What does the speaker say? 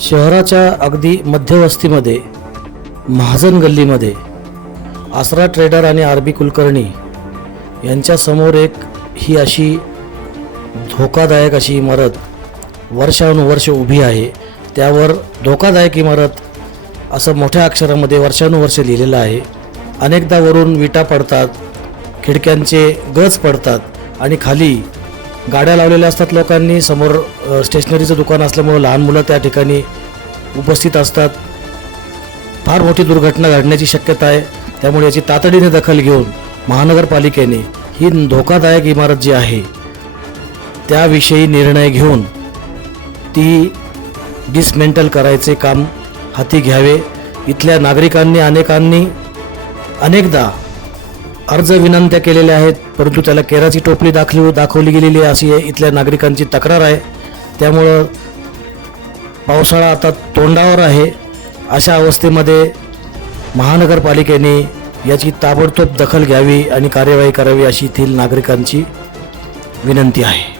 शहराच्या अगदी मध्यवस्तीमध्ये महाजन गल्लीमध्ये आसरा ट्रेडर आणि आर.बी. कुलकर्णी यांच्यासमोर ही अशी धोकादायक अशी इमारत वर्षानुवर्ष उभी आहे. त्यावर धोकादायक इमारत असं मोठ्या अक्षरामध्ये वर्षानुवर्ष लिहिलेलं आहे. अनेकदा वरून विटा पडतात, खिडक्यांचे गज पडतात आणि खाली गाड्या लावलेल्या असतात लोकांनी. समोर स्टेशनरीचं दुकान असल्यामुळे लहान मुलं त्या ठिकाणी उपस्थित असतात. फार मोठी दुर्घटना घडण्याची शक्यता आहे. त्यामुळे याची तातडीने दखल घेऊन महानगरपालिकेने ही धोकादायक इमारत जी आहे त्याविषयी निर्णय घेऊन ती डिसमेंटल करायचे काम हाती घ्यावे. इथल्या नागरिकांनी अनेकदा अर्ज विनंत्या केलेल्या आहेत, परंतु त्याला केराची टोपली दाखवली गेलेली आहे अशी इथल्या नागरिकांची तक्रार आहे. त्यामुळं पावसाळा आता तोंडावर आहे. अशा अवस्थेमध्ये महानगरपालिकेने याची ताबडतोब दखल घ्यावी आणि कार्यवाही करावी अशी येथील नागरिकांची विनंती आहे.